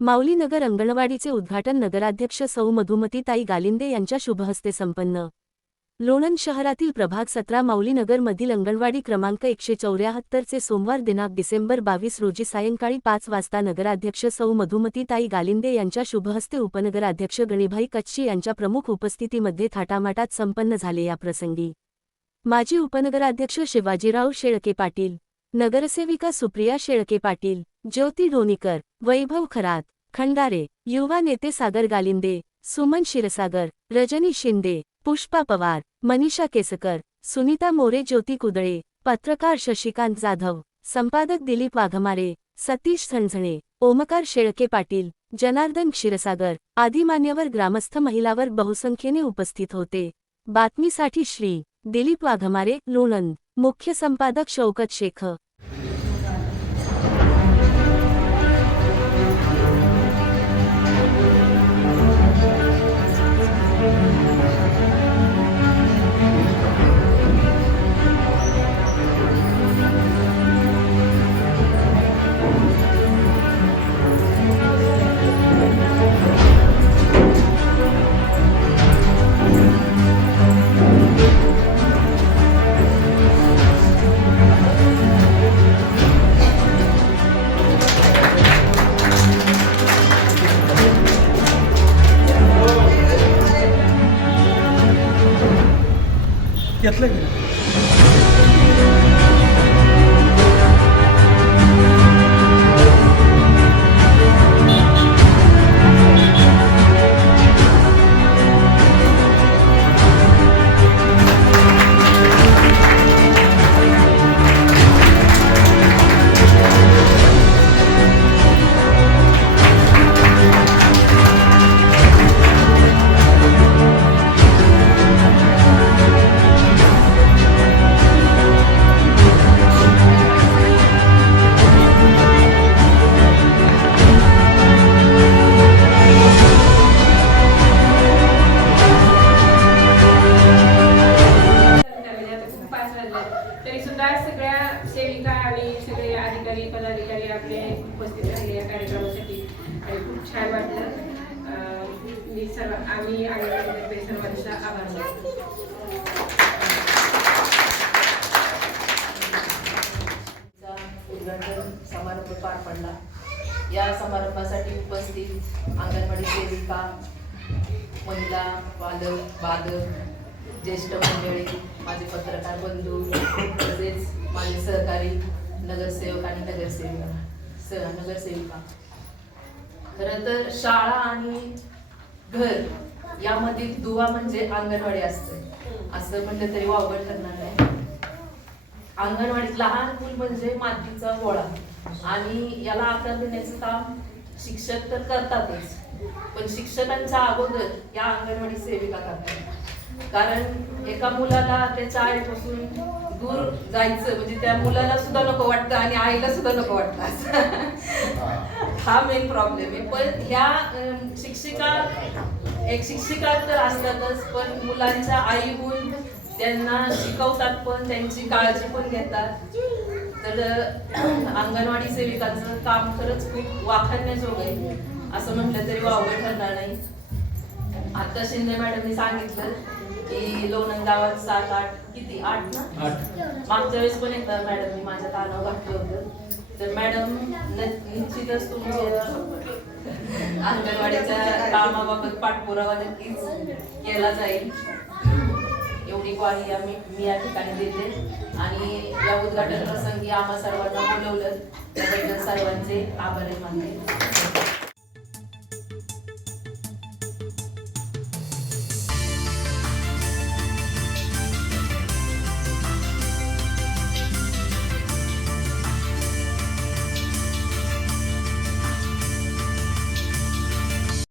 माऊलीनगर अंगणवाडीचे उद्घाटन नगराध्यक्ष सौ मधुमतीताई गालिंदे यांच्या शुभहस्ते संपन्न। लोणंद शहरातील प्रभाग 17 माऊलीनगरमधील अंगणवाडी क्रमांक 174 चे सोमवार दिनांक डिसेंबर 22 रोजी सायंकाळी 5 वाजता नगराध्यक्ष सौ मधुमतीताई गालिंदे यांच्या शुभहस्ते उपनगराध्यक्ष गणेभाई कच्छी यांच्या प्रमुख उपस्थितीमध्ये थाटामाटात संपन्न झाले। या प्रसंगी माजी उपनगराध्यक्ष शिवाजीराव शेळके पाटील, नगरसेविका सुप्रिया शेळके पाटील, ज्योती ढोणीकर, वैभव खरात, खंडारे, युवा नेते सागर गालिंदे, सुमन क्षीरसागर, रजनी शिंदे, पुष्पा पवार, मनीषा केसकर, सुनीता मोरे, ज्योती कुदळे, पत्रकार शशिकांत जाधव, संपादक दिलीप वाघमारे, सतीश झणझणे, ओमकार शेळके पाटील, जनार्दन क्षीरसागर आदी मान्यवर ग्रामस्थ महिलावर बहुसंख्येने उपस्थित होते। बातमीसाठी श्री दिलीप वाघमारे, लोणंद। मुख्य संपादक शौकत शेख। घेतलं गेलं। तरी सुद्धा सगळ्या सेविका आणि सगळे अधिकारी पदाधिकारी आपले उपस्थित राहिले या कार्यक्रमासाठी आणि खूप छान वाटलं। आम्ही अंगणवाडीतर्फे सर्वांचा आभार मानतो। उद्घाटन समारंभ पार पडला। या समारंभासाठी उपस्थित अंगणवाडी सेविका, महिला, बालक, ज्येष्ठ मंडळी, माझे पत्रकार बंधू, तसेच माझे सहकारी नगरसेवक आणि नगरसेविका। खरं तर शाळा आणि घर यामधील दुवा म्हणजे अंगणवाडी असते, असं म्हटलं तरी वावगं ठरणार नाही। अंगणवाडीत लहान मूल म्हणजे मातीचा गोळा आणि याला आकार देण्याचं काम शिक्षक तर करतातच, पण शिक्षकांच्या अगोदर या अंगणवाडी सेविका करतात। कारण एका मुलाला त्याच्या आईपासून दूर जायचं म्हणजे त्या मुलाला सुद्धा नको वाटतं आणि आईला सुद्धा नको वाटतं हा मेन प्रॉब्लेम आहे। पण ह्या शिक्षिका तर असतातच, पण मुलांच्या आई होऊन त्यांना शिकवतात, पण त्यांची काळजी पण घेतात। तर अंगणवाडी सेविकांचं काम खरंच खूप वाखाणण्याजोगं आहे, असं म्हटलं तरी वावगं ठरणार नाही। आता शिंदे मॅडमनी सांगितलं की लोणंद गावात 7-8 किती 8 ना 8 मागच्या वेळेस पण एकदा मॅडमनी माझ्या कानावर घातलं होतं। तर मॅडम निश्चितच तुमच्या अंगणवाडीच्या कामाबाबत पाठपुरावा नक्कीच केला जाईल, एवढी ग्वाही मी या ठिकाणी देते। आणि या उद्घाटन प्रसंगी आम्हा सर्वांना बोलवलं त्याबद्दल सर्वांचे आभार मानते।